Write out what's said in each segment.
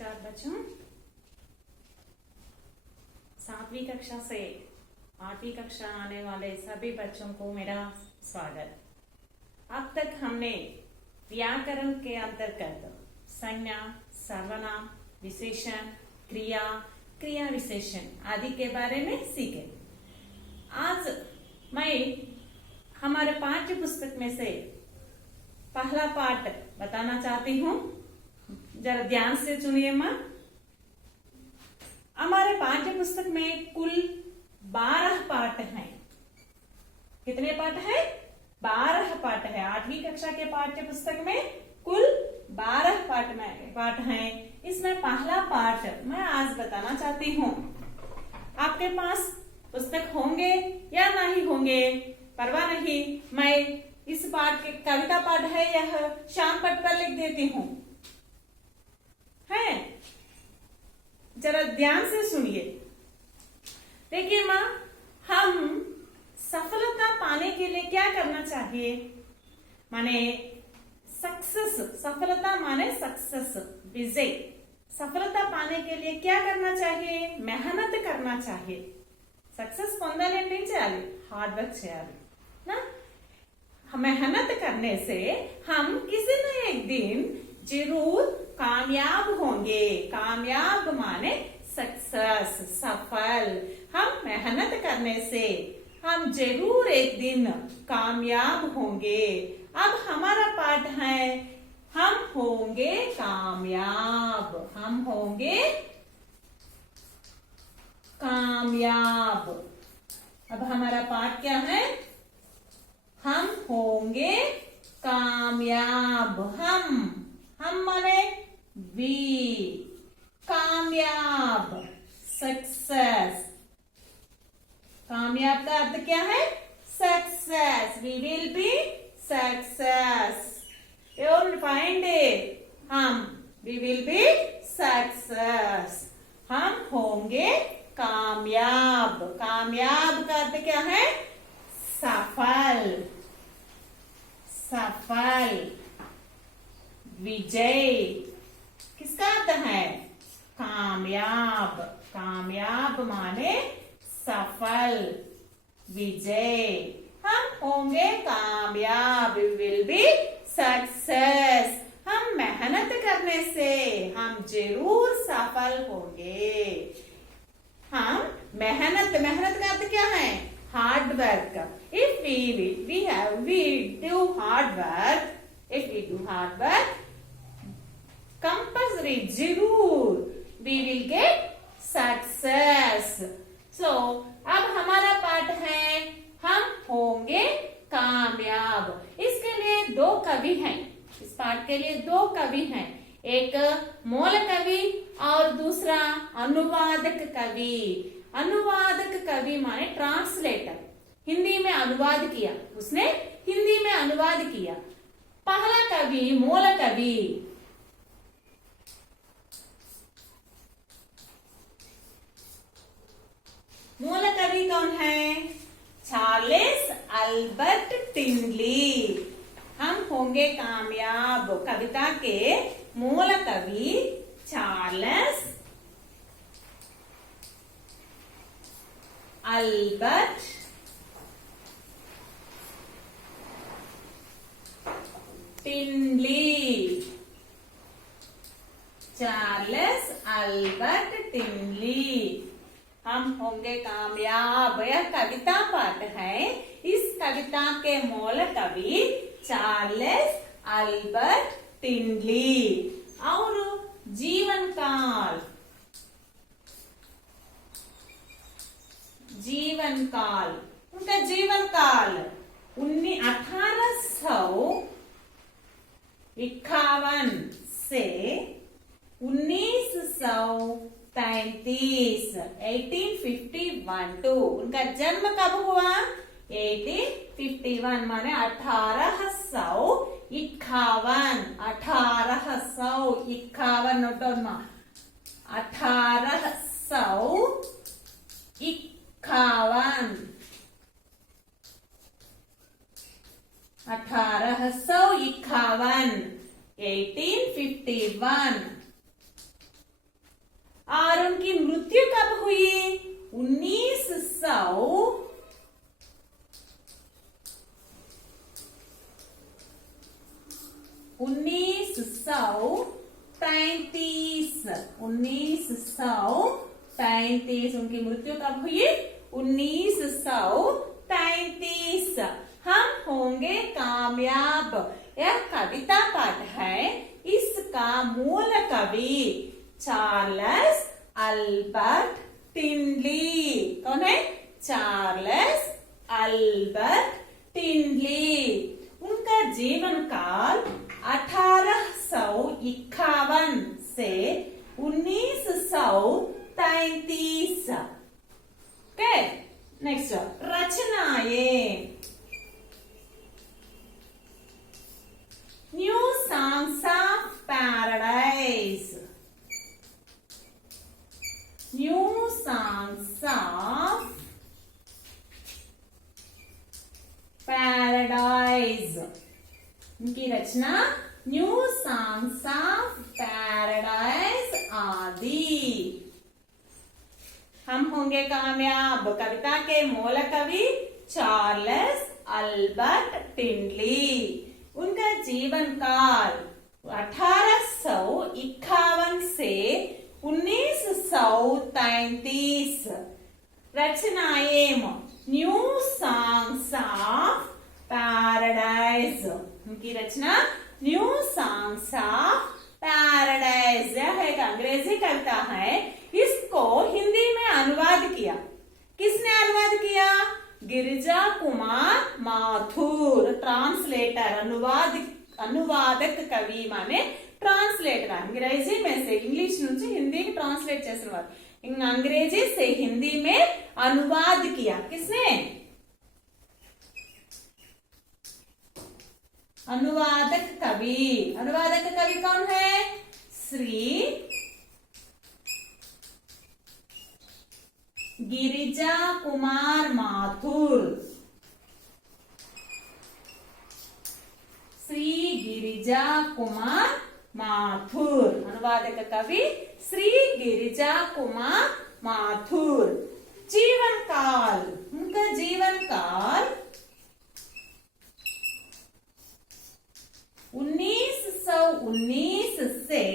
नमस्कार बच्चों, 7वीं कक्षा से 8वीं कक्षा आने वाले सभी बच्चों को मेरा स्वागत। अब तक हमने व्याकरण के अंतर्गत संज्ञा, सर्वनाम, विशेषण, क्रिया, क्रिया विशेषण आदि के बारे में सीखे। आज मैं हमारे पाठ्य पुस्तक में से पहला पाठ बताना चाहती हूँ, जरा ध्यान से सुनिए मां। हमारे पाठ्य पुस्तक में कुल 12 पाठ हैं। कितने पाठ हैं? 12 पाठ है। 8वीं कक्षा के पाठ्य पुस्तक में कुल 12 पाठ हैं। इसमें पहला पाठ मैं आज बताना चाहती हूँ। आपके पास पुस्तक होंगे या नहीं होंगे परवाह नहीं, मैं इस पाठ के कविता पाठ है यह शाम पट पर लिख देती हूँ, है। जरा ध्यान से सुनिए। देखिए माँ, हम सफलता पाने के लिए क्या करना चाहिए? माने सक्सेस, सफलता माने सक्सेस, विजय। सफलता पाने के लिए क्या करना चाहिए? मेहनत करना चाहिए। सक्सेस పొందాలంటే ఏం చేయాలి? हार्ड वर्क చేయాలి ना। मेहनत करने से हम किसी न एक दिन जरूर कामयाब होंगे। कामयाब माने सक्सेस, सफल। हम मेहनत करने से हम जरूर एक दिन कामयाब होंगे। अब हमारा पाठ है हम होंगे कामयाब। हम होंगे कामयाब। अब हमारा पाठ क्या है? हम होंगे कामयाब। हम माने वी, कामयाब, सक्सेस। कामयाब का अर्थ क्या है? Success. We will be success. You will find it. We will be success. हम होंगे कामयाब। कामयाब का अर्थ क्या है? सफल, सफल, विजय। किसका अर्थ है? कामयाब। कामयाब माने सफल, विजय। हम होंगे कामयाब। We will be success. हम मेहनत करने से हम जरूर सफल होंगे। हम मेहनत का अर्थ क्या है? Hard work. If we do hard work, if we do hard work, compulsory, जरूर we will get success. So, अब हमारा पाठ है हम होंगे कामयाब। इसके लिए 2 कवि हैं। इस पाठ के लिए 2 कवि हैं, एक मूल कवि और दूसरा अनुवादक कवि। अनुवादक कवि माने ट्रांसलेटर, हिंदी में अनुवाद किया, उसने हिंदी में अनुवाद किया। पहला कवि मूल कवि। मूल कवि कौन है? Charles Albert Tindley. हम होंगे कामयाब कविता के मूल कवि Charles Albert Tindley. Charles Albert Tindley. हम होंगे कामयाब, यह कविता पाठ है। इस कविता के मूल कवि चार्ल्स अल्बर्ट टिनली। और जीवन काल, जीवन काल, उनका जीवन काल 1851 से 1933, 1851 टू। उनका जन्म कब हुआ? 1851 माने 1851। 1851 नोट डाउन मा। 1851। 1851, 1851। और उनकी मृत्यु कब हुई? 1933 उनकी मृत्यु कब हुई? 1933। हम होंगे कामयाब, यह कविता पाठ है। इसका मूल कवि चार्ल्स अल्बर्ट टिंडली। कौन है? Charles Albert Tindley. उनका जीवन काल 1851 से 1933। ओके, नेक्स्ट रचनाएं। New songs of paradise. New songs of paradise. उनकी रचना न्यू सॉन्ग्स ऑफ पैराडाइज आदि। हम होंगे कामयाब कविता के मूल कवि चार्ल्स अल्बर्ट टिंडली। उनका जीवन काल 1851 से 1933। रचनाएं न्यू सॉन्ग्स ऑफ पैराडाइज। उनकी रचना न्यू सॉन्ग्स ऑफ पैराडाइज। यह एक अंग्रेजी कविता है। इसको हिंदी में अनुवाद किया। किसने अनुवाद किया? गिरिजा कुमार माथुर। ट्रांसलेटर, अनुवादक कवि माने ट्रांसलेटर। अंग्रेजी में से इंग्लिश నుంచి హిందీకి ట్రాన్స్లేట్ చేసిన వారు। अंग्रेजी से हिंदी में अनुवाद किया। किसने? अनुवादक कवि। अनुवादक कवि कौन है? श्री गिरिजा कुमार माथुर। श्री गिरिजा कुमार माथुर। अनुवादक कवि श्री गिरिजा कुमार माथुर। जीवन काल, उनका जीवन काल 1919 से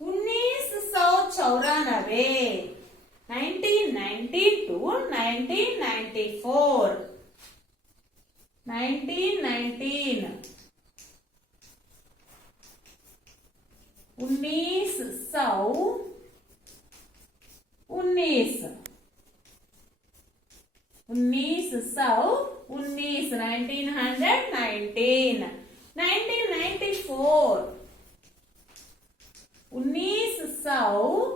1994। 1990 to 1994। 1919 1919 1994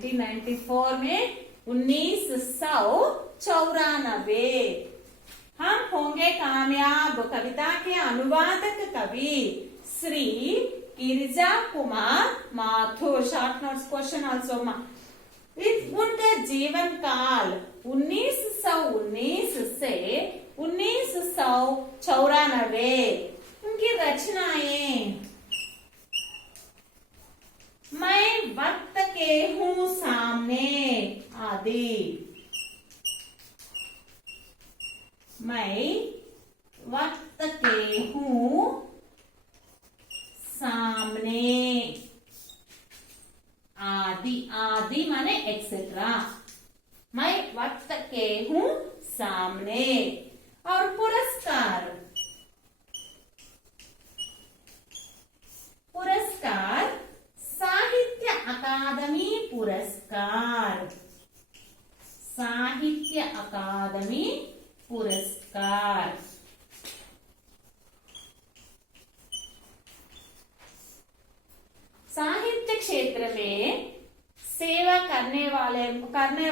1994 में 1994। हम होंगे कामयाब कविता के अनुवादक कवि Shri Girija Kumar Mathur. Short notes question also. उनका जीवन काल 1919 से 1994। उनकी रचनाएं मैं वक्त के हूँ सामने आदि। मैं वक्त के हूँ सामने आदि। आदि माने एक्सेट्रा। मैं वक्त के हूँ सामने। और पुरस्कार, पुरस्कार साहित्य अकादमी पुरस्कार। साहित्य अकादमी पुरस्कार। साहित्य क्षेत्र में सेवा करने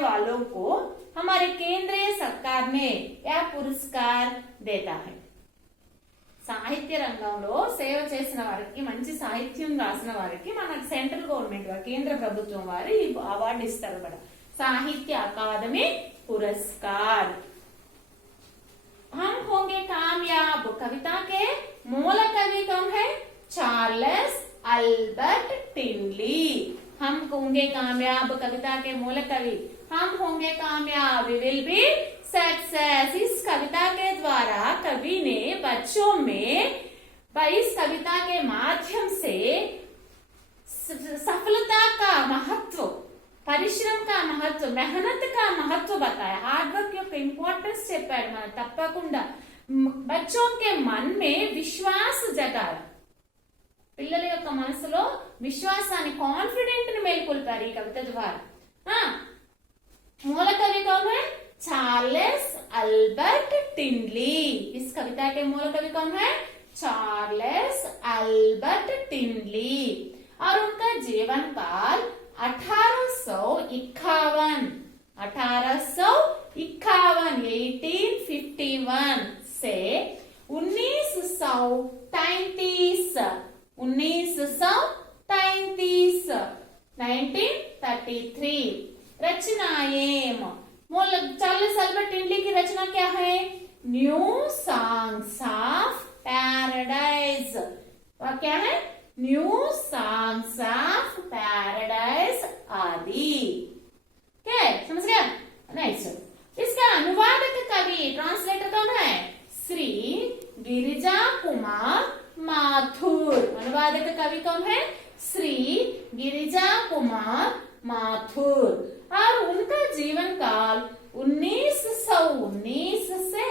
वालों को हमारे केंद्रीय सरकार ने यह पुरस्कार देता है। సాహిత్య రంగంలో సేవ చేసిన వారికి, మంచి సాహిత్యం రాసిన వారికి మనకు సెంట్రల్ గవర్నమెంట్ వారు, కేంద్ర ప్రభుత్వం వారు ఈ అవార్డు ఇస్తారు అన్నమాట। साहित्य अकादमी पुरस्कार। हम होंगे कामयाब कविता मूल कवि कौन है? Charles Albert Tindley. हम होंगे कामयाब कविता के मूल कवि, हम होंगे कामयाब, वी विल बी सक्सेस। इस कविता के द्वारा कवि ने बच्चों में इस कविता के माध्यम से सफलता का महत्व, परिश्रम का महत्व, मेहनत का महत्व बताया, हार्ड वर्क యొక్క ఇంపార్టెన్స్ చెప్పాడు. మన తప్పకుండా बच्चों के मन में విశ్వాస జగారు, పిల్లల యొక్క మనసులో విశ్వాసాన్ని, కాన్ఫిడెంట్ ని మేల్కొల్పారు ఈ కవిత ద్వారా. मूल कवि कौन है? Charles Albert Tindley. इस कविता के मूल कवि कौन है? Charles Albert Tindley. और उनका जीवन काल 1851 1851 से 1933 रचनाएं। चार्ल्स अल्बर्ट टिनली की रचना क्या है? New songs of paradise. क्या है? न्यू सॉन्ग्स ऑफ पैराडाइज आदि। क्या है? समझ गया? नेक्स्ट, इसका अनुवादक कवि, ट्रांसलेटर कौन है? श्री गिरिजा कुमार माथुर। अनुवादक कवि कौन है? श्री गिरिजा कुमार माथुर। और उनका जीवन काल 1919 से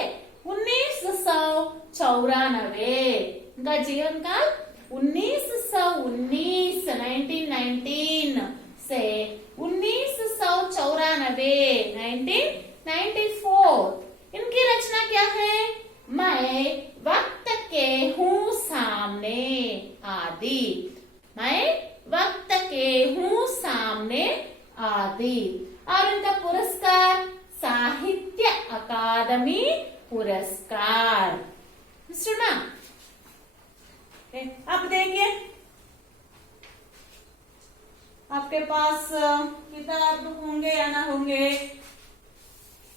1994। उनका जीवन काल 1919 से 1994। इनकी रचना क्या है? मैं वक्त के हूँ सामने आदि। मैं वक्त के हूँ सामने आदि। और इनका पुरस्कार साहित्य अकादमी पुरस्कार। सुना? अब देखिए, आपके पास किताब होंगे या ना होंगे,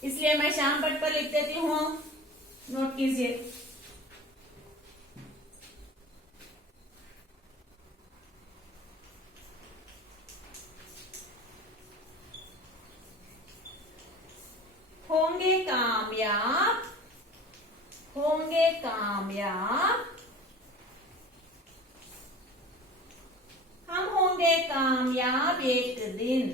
इसलिए मैं शाम पट पर लिख देती हूँ, नोट कीजिए। होंगे कामयाब, होंगे कामयाब, हम होंगे कामयाब एक दिन।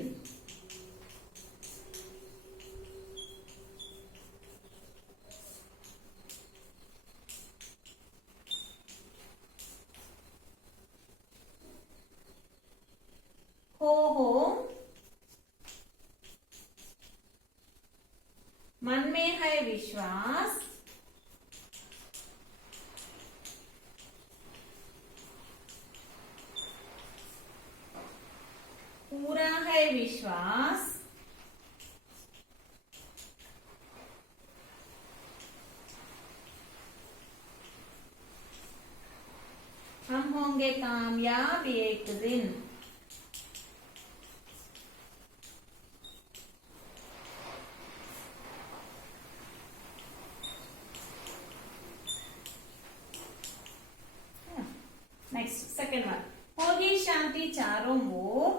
हो मन में है विश्वास, पूरा है विश्वास, हम होंगे कामयाब एक दिन। Next, second one. होगी शांति चारों ओर,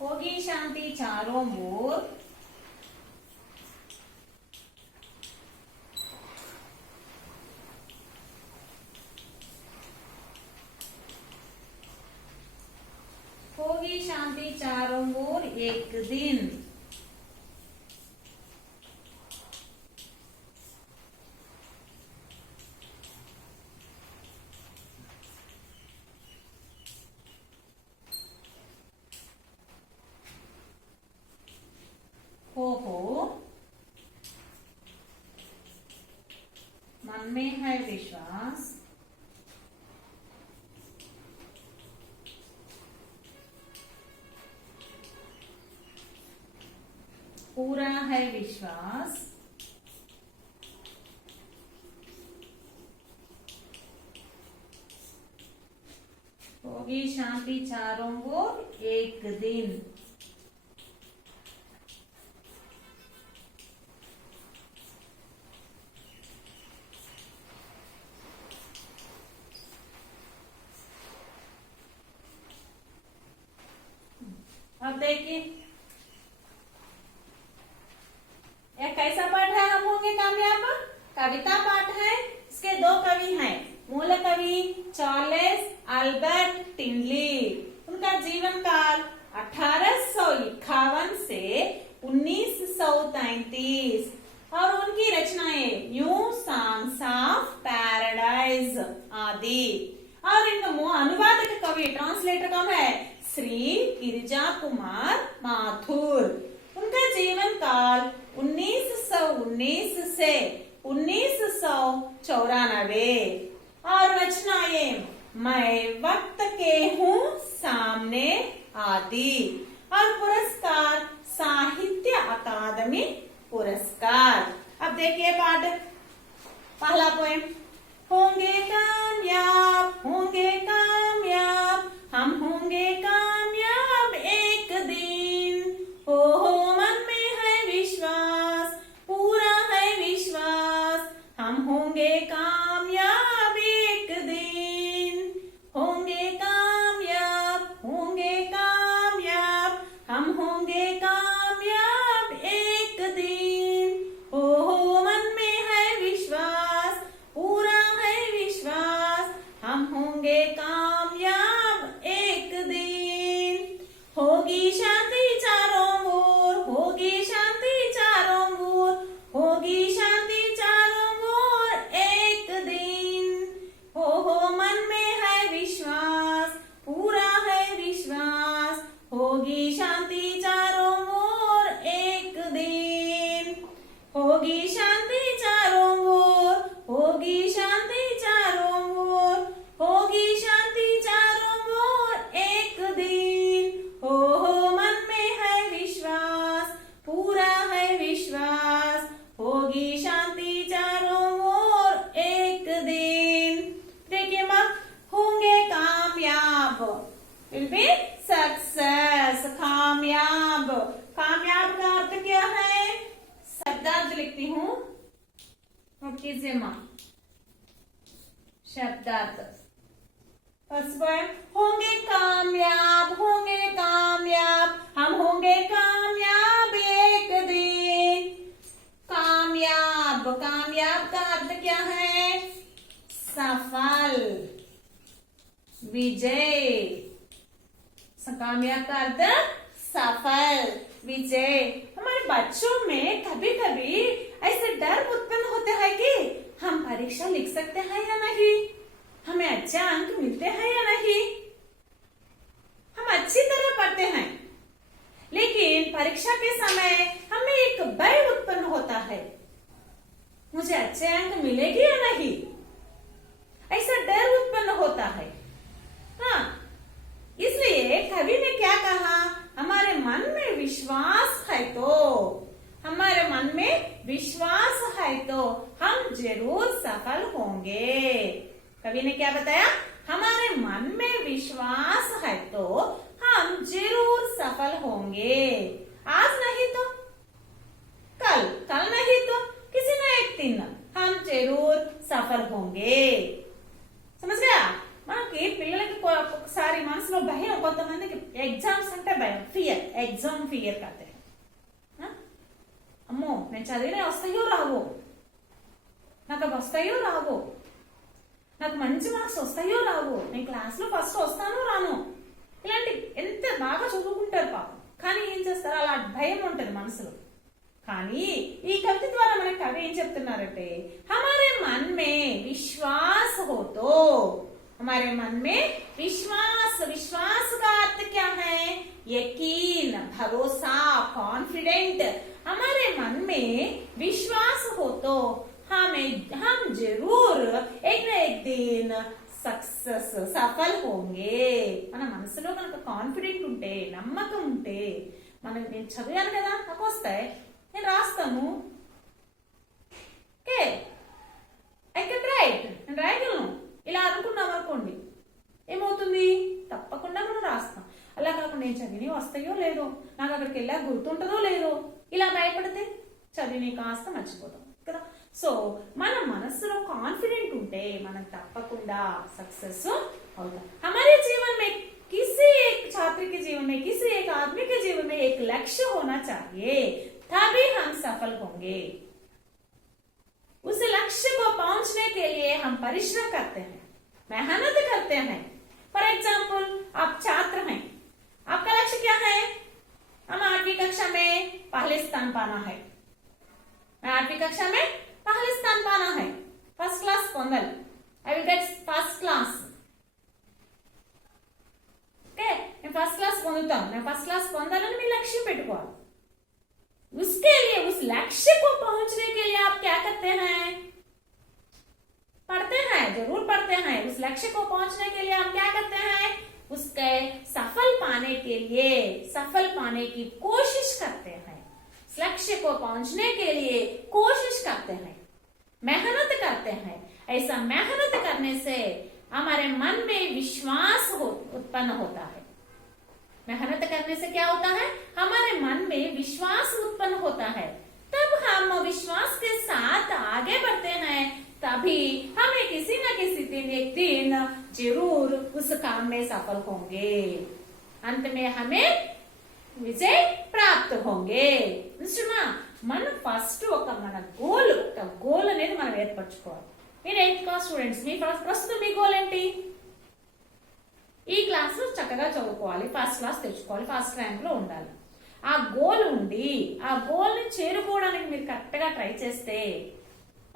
होगी शांति चारों ओर, होगी शांति चारों ओर एक दिन। हो मन में है विश्वास, पूरा है विश्वास, होगी शांति चारों ओर एक दिन। अब देखिए एक कैसा पाठ है, हम होंगे कामयाब, कविता पाठ है। इसके दो कवि हैं, मूल कवि चार्ल्स अल्बर्ट टिनली। उनका जीवन काल 1851 से 1933 और उनकी रचनाएं न्यू सॉन्ग्स ऑफ पैराडाइज आदि। और इनका अनुवादक कवि ट्रांसलेटर कौन है, श्री गिरिजा कुमार माथुर। उनका जीवन काल 1919 से 1994 और रचनाएं मैं वक्त के हूँ सामने आदि। और पुरस्कार साहित्य अकादमी पुरस्कार। अब देखिए पाठ, पहला पोएम, होंगे कामयाब हम होंगे कामयाब एक दिन। हो मन में है विश्वास, पूरा है विश्वास, हम होंगे कामयाब एक दिन। होंगे कामयाब हम होंगे कामयाब एक दिन। हो मन में है विश्वास, पूरा है विश्वास, हम होंगे कामयाब एक दिन। होगी शांति चारों ओर, होगी शांति चारों ओर, होगी शांति चारों ओर एक दिन। हो मन में है विश्वास, पूरा है विश्वास, होगी शांति चारों ओर एक दिन। होगी शांति चारों ओर, होगी शांति चारों ओर, होगी शांति चारों ओर एक दिन। हो मन में है विश्वास, पूरा है विश्वास, होगी शांति चारों ओर एक दिन। देखिए माँ, होंगे कामयाब, विल बी सक्सेस, कामयाब। कामयाब का अर्थ क्या है, शब्दार्थ लिखती हूँ, नोट कीजिए माँ, शब्दार्थ। फर्स्ट पोएम, होंगे कामयाब हम होंगे कामयाब एक दिन। कामयाब का अर्थ क्या है, सफल, विजय। कामयाब का अर्थ सफल, विजय। हमारे बच्चों में कभी कभी ऐसे डर उत्पन्न होते हैं कि हम परीक्षा लिख सकते हैं या नहीं, हमें अच्छे अंक मिलते हैं या नहीं। हम अच्छी तरह पढ़ते हैं, लेकिन परीक्षा के समय हमें एक भय उत्पन्न होता है, मुझे अच्छे अंक मिलेगी या नहीं, ऐसा डर उत्पन्न होता है। हाँ, इसलिए कवि ने क्या कहा, हमारे मन में विश्वास है तो, हमारे मन में विश्वास है तो हम जरूर सफल होंगे। कवि ने क्या बताया, हमारे मन में विश्वास है तो हम जरूर सफल होंगे। आज नहीं तो कल, कल नहीं तो किसी न एक दिन हम जरूर सफल होंगे। समझ गया? మనకి పిల్లలకి ఒకసారి మనసులో భయం, కొంతమందికి ఎగ్జామ్స్ అంటే భయం, ఫియర్, ఎగ్జామ్ ఫియర్ कहते हैं। అమ్మో నేను చదివినే వస్తాయో రావో, నాకు అవి వస్తాయో రావో, నాకు మంచి మార్క్స్ వస్తాయో రావో, నేను క్లాస్ లో ఫస్ట్ వస్తానో రాను, ఇలాంటి ఎంత బాగా చదువుకుంటారు పాపం, కానీ ఏం చేస్తారు, అలా భయం ఉంటుంది మనసులో। కానీ ఈ కవిత ద్వారా మనకి కవి ఏం చెప్తున్నారంటే, हमारे मन में विश्वास हो तो, हमारे मन में विश्वास, विश्वास का अर्थ क्या है, यकीन, भरोसा, कॉन्फिडेंट। हमारे मन में विश्वास हो तो हम जरूर एक न एक दिन सक्सेस, सफल होंगे। మన మనసులో కనుక కాన్ఫిడెంట్ ఉంటే, నమ్మకం ఉంటే, మనం నేను చదివాను కదా నాకు వస్తాయి, నేను రాస్తాను, ఓకే, ఐ కెన్ రైట్, నేను రాయగలను, ఇలా అనుకున్నాం అనుకోండి, ఏమవుతుంది, నేను చదివి వస్తాయో లేదో, నాకు అక్కడికి వెళ్ళా గుర్తుంటుందో లేదో, ఇలా భయపడితే చదివి కాస్త మర్చిపోతాం కదా. సో మన మనస్సులో కాన్ఫిడెంట్ ఉంటే మనం తప్పకుండా सक्सेस అవుతాం. हमारे जीवन में किसी एक छात्र के जीवन में, किसी एक आदमी के जीवन में एक लक्ष्य होना चाहिए, तभी हम सफल होंगे. उस लक्ष्य को पहुंचने के लिए हम परिश्रम करते हैं, मेहनत करते हैं. फॉर एग्जाम्पल आप छात्र हैं, आपका लक्ष्य क्या है? हम 8वीं कक्षा में पहले स्थान पाना है. मैं 8वीं कक्षा में पहले स्थान पाना है, फर्स्ट क्लास పొందాలి. I will get first class. Okay, నేను ఫస్ట్ క్లాస్ పొందుతాను. నేను ఫస్ట్ క్లాస్ పొందాలని మీ లక్ష్యం పెట్టుకోవాలి. उसके लिए, उस लक्ष्य को पहुंचने के लिए आप क्या करते हैं? पढ़ते हैं, जरूर पढ़ते हैं. उस लक्ष्य को पहुंचने के लिए हम क्या करते हैं? उसके सफल पाने के लिए, सफल पाने की कोशिश करते हैं. लक्ष्य को पहुंचने के लिए कोशिश करते हैं, मेहनत करते हैं. ऐसा मेहनत करने से हमारे मन में विश्वास उत्पन्न होता है. मेहनत करने से क्या होता है? हमारे मन में विश्वास उत्पन्न होता है. तब हम विश्वास के साथ आगे बढ़ते हैं, तभी हमें किसी न किसी दिन एक दिन जरूर उस काम में सफल होंगे. अंत में हमें విజయ్ ప్రాప్త హోంగే. మన ఫస్ట్ మన గోల్ అనేది మనం ఏర్పరచుకోవాలి. మీరు 8th క్లాస్ స్టూడెంట్స్, మీ ప్రస్తుతం మీ గోల్ ఏంటి? ఈ క్లాస్ లో చక్కగా చదువుకోవాలి, ఫస్ట్ క్లాస్ తెచ్చుకోవాలి, ఫస్ట్ ర్యాంక్ లో ఉండాలి. ఆ గోల్ ఉండి ఆ గోల్ ని చేరుకోవడానికి మీరు కరెక్ట్ గా ట్రై చేస్తే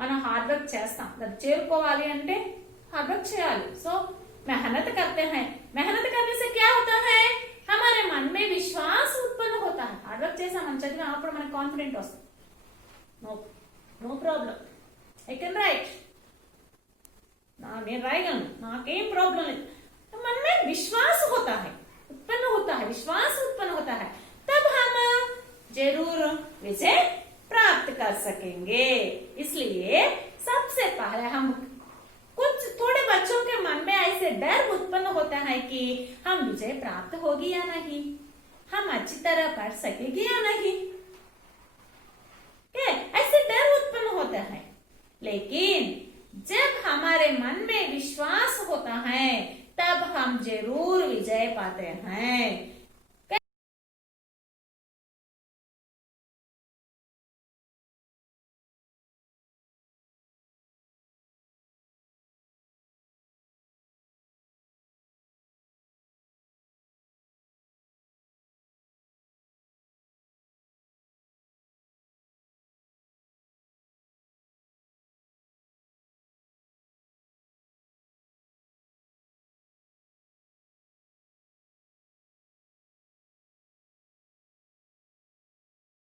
మనం హార్డ్ వర్క్ చేస్తాం. అది చేరుకోవాలి అంటే హార్డ్ వర్క్ చేయాలి. సో मेहनत करते हैं, मेहनत करने से क्या होता है? हमारे मन में विश्वास उत्पन्न होता है. हार्ड वर्क చేసాం మనం చదివిన అప్పుడు మనకు కాన్ఫిడెంట్ వస్తుంది. No problem, I can write, నేను రాయగలను, నాకేం ప్రాబ్లం లేదు. मन में विश्वास होता है, उत्पन्न होता है, विश्वास उत्पन्न होता है, तब हम जरूर विजय प्राप्त कर सकेंगे. इसलिए सबसे पहले हम कुछ थोड़े बच्चों के मन में ऐसे डर उत्पन्न होता है कि हम विजय प्राप्त होगी या नहीं, हम अच्छी तरह पढ़ सकेंगे या नहीं, ऐसे डर उत्पन्न होता है. लेकिन जब हमारे मन में विश्वास होता है तब हम जरूर विजय पाते हैं.